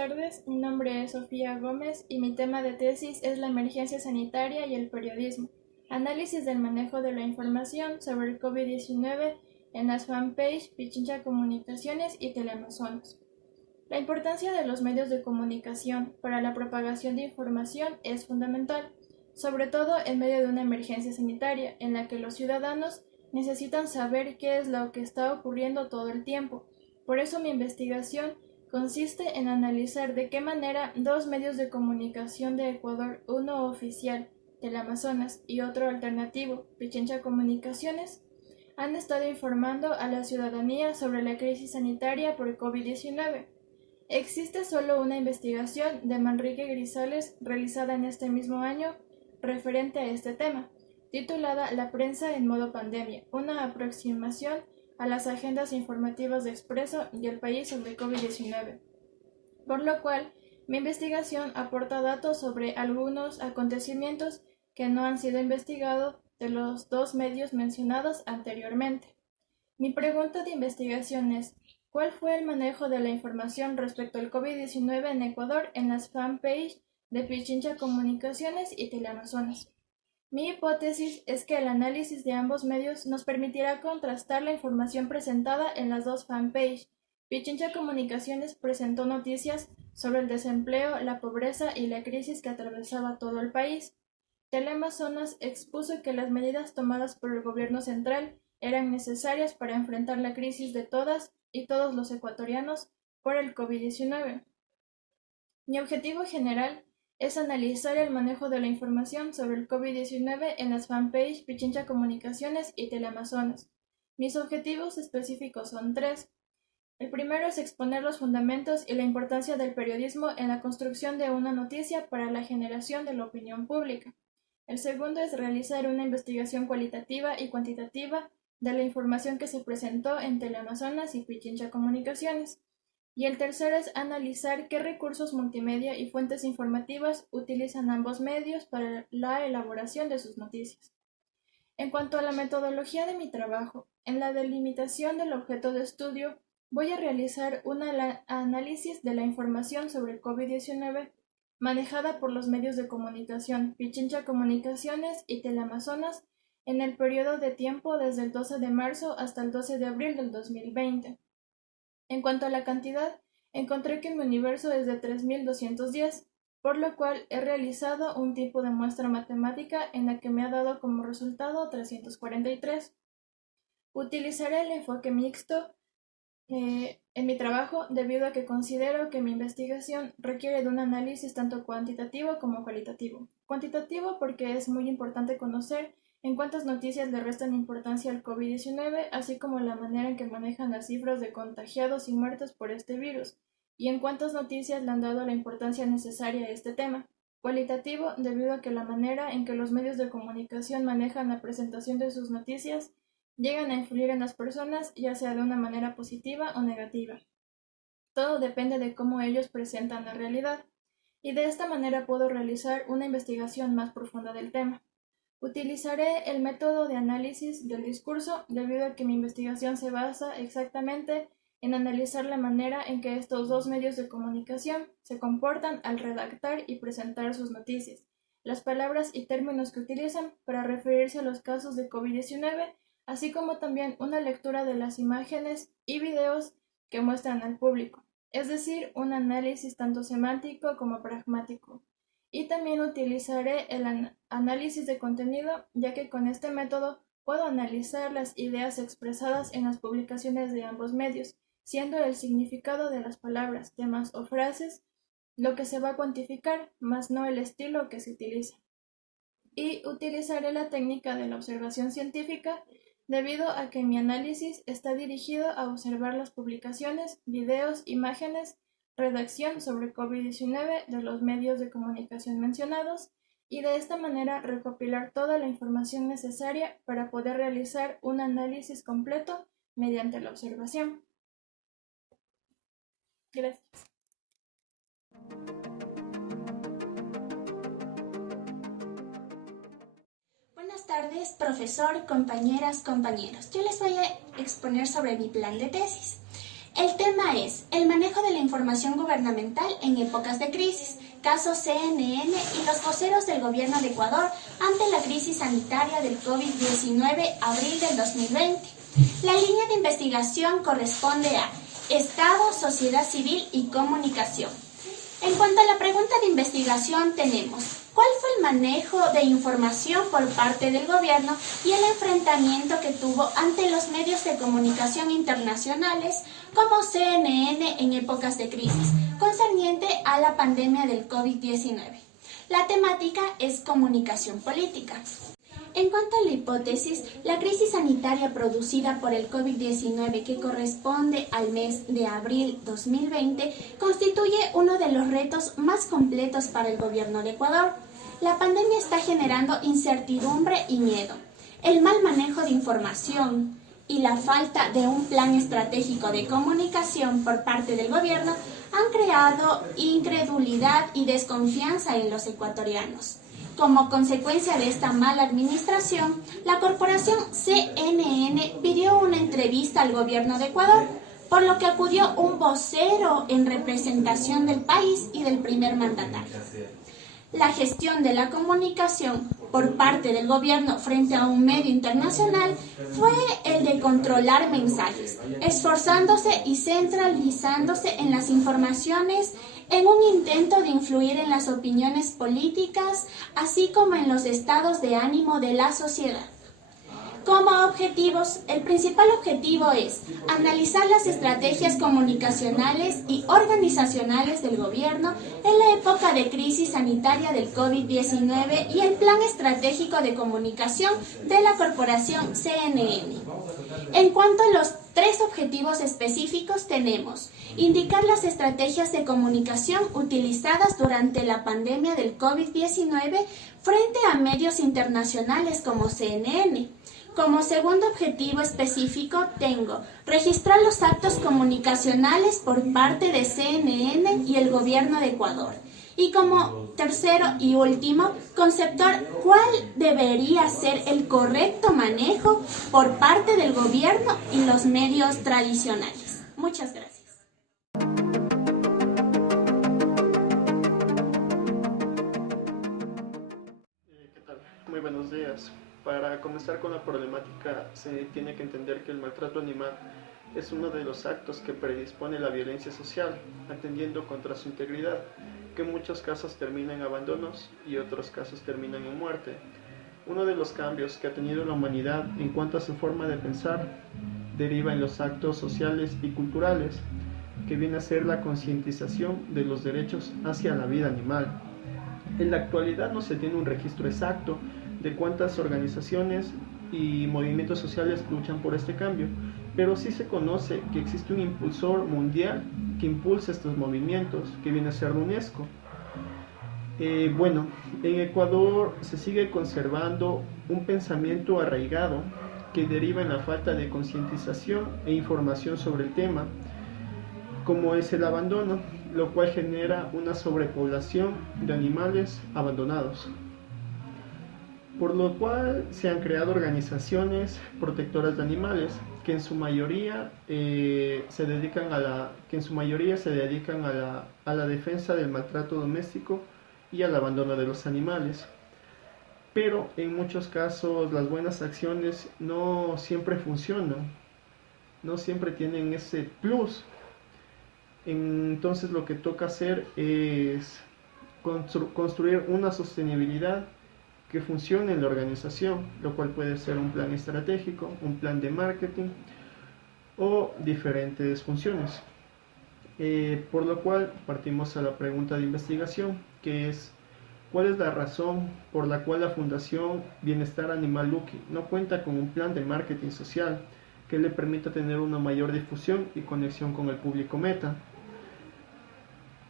tardes, mi nombre es Sofía Gómez y mi tema de tesis es la emergencia sanitaria y el periodismo. Análisis del manejo de la información sobre el COVID-19 en las fanpage Pichincha Comunicaciones y Teleamazonas. La importancia de los medios de comunicación para la propagación de información es fundamental, sobre todo en medio de una emergencia sanitaria en la que los ciudadanos necesitan saber qué es lo que está ocurriendo todo el tiempo. Por eso mi investigación consiste en analizar de qué manera dos medios de comunicación de Ecuador, uno oficial, Teleamazonas, y otro alternativo, Pichincha Comunicaciones, han estado informando a la ciudadanía sobre la crisis sanitaria por COVID-19. Existe solo una investigación de Manrique Grisales realizada en este mismo año referente a este tema, titulada La prensa en modo pandemia, una aproximación a las agendas informativas de Expreso y El País sobre COVID-19, por lo cual mi investigación aporta datos sobre algunos acontecimientos que no han sido investigados de los dos medios mencionados anteriormente. Mi pregunta de investigación es: ¿cuál fue el manejo de la información respecto al COVID-19 en Ecuador en las fanpage de Pichincha Comunicaciones y Teleamazonas? Mi hipótesis es que el análisis de ambos medios nos permitirá contrastar la información presentada en las dos fanpage. Pichincha Comunicaciones presentó noticias sobre el desempleo, la pobreza y la crisis que atravesaba todo el país. Teleamazonas expuso que las medidas tomadas por el gobierno central eran necesarias para enfrentar la crisis de todas y todos los ecuatorianos por el COVID-19. Mi objetivo general es analizar el manejo de la información sobre el COVID-19 en las fanpage Pichincha Comunicaciones y Teleamazonas. Mis objetivos específicos son tres. El primero es exponer los fundamentos y la importancia del periodismo en la construcción de una noticia para la generación de la opinión pública. El segundo es realizar una investigación cualitativa y cuantitativa de la información que se presentó en Teleamazonas y Pichincha Comunicaciones. Y el tercero es analizar qué recursos multimedia y fuentes informativas utilizan ambos medios para la elaboración de sus noticias. En cuanto a la metodología de mi trabajo, en la delimitación del objeto de estudio, voy a realizar un análisis de la información sobre el COVID-19 manejada por los medios de comunicación Pichincha Comunicaciones y Teleamazonas en el periodo de tiempo desde el 12 de marzo hasta el 12 de abril del 2020. En cuanto a la cantidad, encontré que mi universo es de 3210, por lo cual he realizado un tipo de muestra matemática en la que me ha dado como resultado 343. Utilizaré el enfoque mixto en mi trabajo debido a que considero que mi investigación requiere de un análisis tanto cuantitativo como cualitativo. Cuantitativo porque es muy importante conocer en cuántas noticias le restan importancia al COVID-19, así como la manera en que manejan las cifras de contagiados y muertos por este virus, y en cuántas noticias le han dado la importancia necesaria a este tema. Cualitativo debido a que la manera en que los medios de comunicación manejan la presentación de sus noticias llegan a influir en las personas, ya sea de una manera positiva o negativa. Todo depende de cómo ellos presentan la realidad, y de esta manera puedo realizar una investigación más profunda del tema. Utilizaré el método de análisis del discurso debido a que mi investigación se basa exactamente en analizar la manera en que estos dos medios de comunicación se comportan al redactar y presentar sus noticias, las palabras y términos que utilizan para referirse a los casos de COVID-19, así como también una lectura de las imágenes y videos que muestran al público, es decir, un análisis tanto semántico como pragmático. Y también utilizaré el análisis de contenido, ya que con este método puedo analizar las ideas expresadas en las publicaciones de ambos medios, siendo el significado de las palabras, temas o frases lo que se va a cuantificar, más no el estilo que se utiliza. Y utilizaré la técnica de la observación científica, debido a que mi análisis está dirigido a observar las publicaciones, videos, imágenes, redacción sobre COVID-19 de los medios de comunicación mencionados y de esta manera recopilar toda la información necesaria para poder realizar un análisis completo mediante la observación. Gracias. Buenas tardes, profesor, compañeras, compañeros. Yo les voy a exponer sobre mi plan de tesis. El tema es el manejo de la información gubernamental en épocas de crisis, caso CNN y los voceros del gobierno de Ecuador ante la crisis sanitaria del COVID-19 abril del 2020. La línea de investigación corresponde a Estado, sociedad civil y comunicación. En cuanto a la pregunta de investigación tenemos, ¿cuál fue el manejo de información por parte del gobierno y el enfrentamiento que tuvo ante los medios de comunicación internacionales como CNN en épocas de crisis, concerniente a la pandemia del COVID-19? La temática es comunicación política. En cuanto a la hipótesis, la crisis sanitaria producida por el COVID-19 que corresponde al mes de abril 2020 constituye uno de los retos más completos para el gobierno de Ecuador. La pandemia está generando incertidumbre y miedo. El mal manejo de información y la falta de un plan estratégico de comunicación por parte del gobierno han creado incredulidad y desconfianza en los ecuatorianos. Como consecuencia de esta mala administración, la corporación CNN pidió una entrevista al gobierno de Ecuador, por lo que acudió un vocero en representación del país y del primer mandatario. La gestión de la comunicación por parte del gobierno frente a un medio internacional fue el de controlar mensajes, esforzándose y centralizándose en las informaciones en un intento de influir en las opiniones políticas, así como en los estados de ánimo de la sociedad. Como objetivos, el principal objetivo es analizar las estrategias comunicacionales y organizacionales del gobierno en la época de crisis sanitaria del COVID-19 y el plan estratégico de comunicación de la corporación CNN. En cuanto a los tres objetivos específicos tenemos: indicar las estrategias de comunicación utilizadas durante la pandemia del COVID-19 frente a medios internacionales como CNN. Como segundo objetivo específico tengo registrar los actos comunicacionales por parte de CNN y el gobierno de Ecuador. Y como tercero y último, conceptuar cuál debería ser el correcto manejo por parte del gobierno y los medios tradicionales. Muchas gracias. ¿Qué tal? Muy buenos días. Para comenzar con la problemática, se tiene que entender que el maltrato animal es uno de los actos que predispone la violencia social, atendiendo contra su integridad, que en muchos casos termina en abandonos y otros casos terminan en muerte. Uno de los cambios que ha tenido la humanidad en cuanto a su forma de pensar deriva en los actos sociales y culturales, que viene a ser la concientización de los derechos hacia la vida animal. En la actualidad no se tiene un registro exacto de cuántas organizaciones y movimientos sociales luchan por este cambio, pero sí se conoce que existe un impulsor mundial que impulsa estos movimientos, que viene a ser la UNESCO. En Ecuador se sigue conservando un pensamiento arraigado que deriva en la falta de concientización e información sobre el tema, como es el abandono, lo cual genera una sobrepoblación de animales abandonados, por lo cual se han creado organizaciones protectoras de animales que en su mayoría se dedican a la defensa del maltrato doméstico y al abandono de los animales. Pero en muchos casos las buenas acciones no siempre funcionan, no siempre tienen ese plus. Entonces lo que toca hacer es construir una sostenibilidad que funcione en la organización, lo cual puede ser un plan estratégico, un plan de marketing o diferentes funciones. Por lo cual partimos a la pregunta de investigación, que es: ¿cuál es la razón por la cual la Fundación Bienestar Animal Lucky no cuenta con un plan de marketing social que le permita tener una mayor difusión y conexión con el público meta?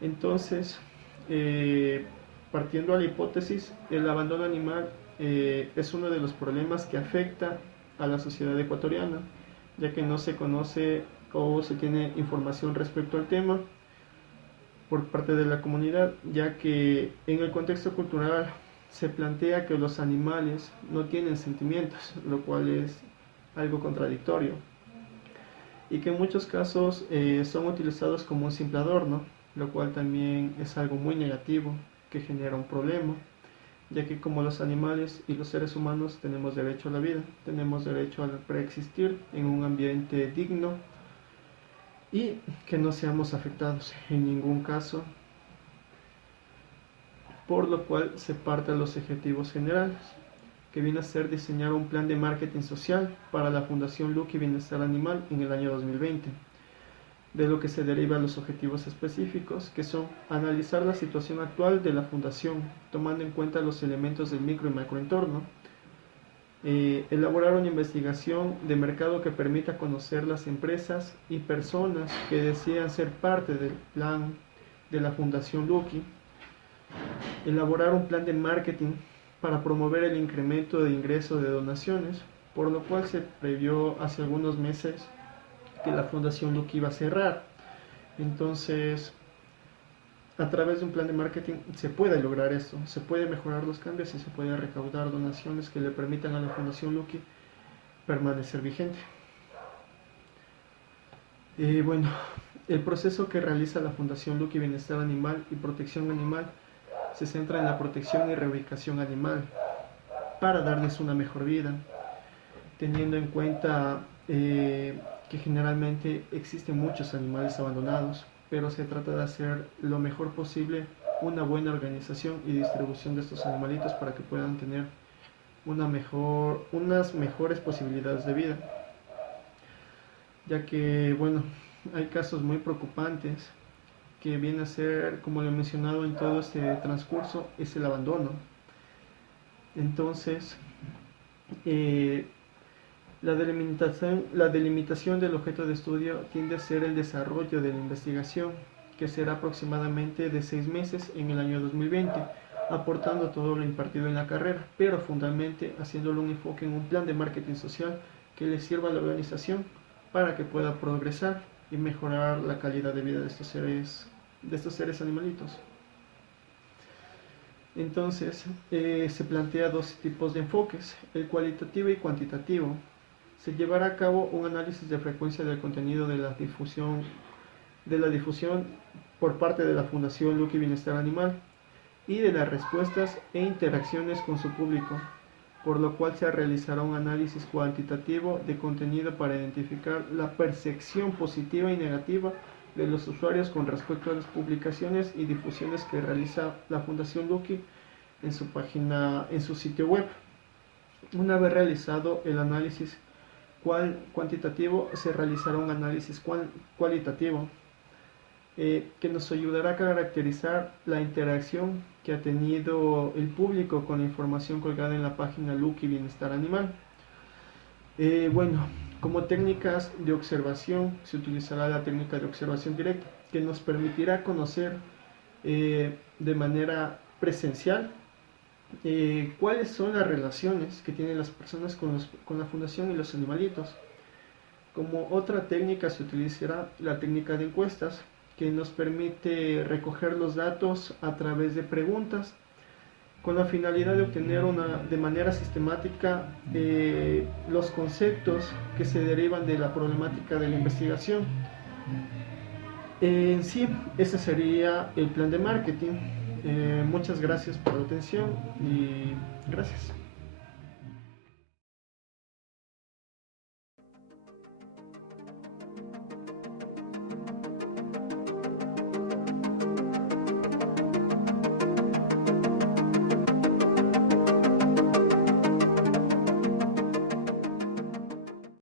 Entonces, partiendo a la hipótesis, el abandono animal es uno de los problemas que afecta a la sociedad ecuatoriana, ya que no se conoce o se tiene información respecto al tema por parte de la comunidad, ya que en el contexto cultural se plantea que los animales no tienen sentimientos, lo cual es algo contradictorio. y que en muchos casos son utilizados como un simple adorno, lo cual también es algo muy negativo que genera un problema, ya que como los animales y los seres humanos tenemos derecho a la vida, tenemos derecho a preexistir en un ambiente digno y que no seamos afectados en ningún caso, por lo cual se parte de los objetivos generales, que viene a ser diseñar un plan de marketing social para la Fundación Lucky Bienestar Animal en el año 2020, de lo que se derivan los objetivos específicos, que son analizar la situación actual de la fundación, tomando en cuenta los elementos del micro y macroentorno, elaborar una investigación de mercado que permita conocer las empresas y personas que desean ser parte del plan de la Fundación Lucky, elaborar un plan de marketing para promover el incremento de ingresos de donaciones, por lo cual se previó hace algunos meses que la Fundación Lucky iba a cerrar. Entonces, a través de un plan de marketing se puede lograr esto, se puede mejorar los cambios y se puede recaudar donaciones que le permitan a la Fundación Lucky permanecer vigente. Bueno, el proceso que realiza la Fundación Lucky Bienestar Animal y Protección Animal se centra en la protección y reubicación animal para darles una mejor vida, teniendo en cuenta que generalmente existen muchos animales abandonados, pero se trata de hacer lo mejor posible una buena organización y distribución de estos animalitos para que puedan tener unas mejores posibilidades de vida, ya que bueno, hay casos muy preocupantes que viene a ser, como lo he mencionado en todo este transcurso, es el abandono. Entonces, la delimitación del objeto de estudio tiende a ser el desarrollo de la investigación, que será aproximadamente de 6 meses en el año 2020, aportando todo lo impartido en la carrera, pero fundamentalmente haciéndolo un enfoque en un plan de marketing social que le sirva a la organización para que pueda progresar y mejorar la calidad de vida de estos seres animalitos. Entonces, se plantea dos tipos de enfoques, el cualitativo y cuantitativo. Se llevará a cabo un análisis de frecuencia del contenido de la difusión por parte de la Fundación Lucky Bienestar Animal y de las respuestas e interacciones con su público, por lo cual se realizará un análisis cuantitativo de contenido para identificar la percepción positiva y negativa de los usuarios con respecto a las publicaciones y difusiones que realiza la Fundación Lucky en su sitio web. Una vez realizado el análisis cuantitativo, se realizará un análisis cualitativo que nos ayudará a caracterizar la interacción que ha tenido el público con la información colgada en la página Lucky Bienestar Animal. Bueno, como técnicas de observación se utilizará la técnica de observación directa, que nos permitirá conocer de manera presencial cuáles son las relaciones que tienen las personas con la fundación y los animalitos. Como otra técnica se utilizará la técnica de encuestas, que nos permite recoger los datos a través de preguntas con la finalidad de obtener de manera sistemática los conceptos que se derivan de la problemática de la investigación. En sí, ese sería el plan de marketing. Muchas gracias por la atención y gracias.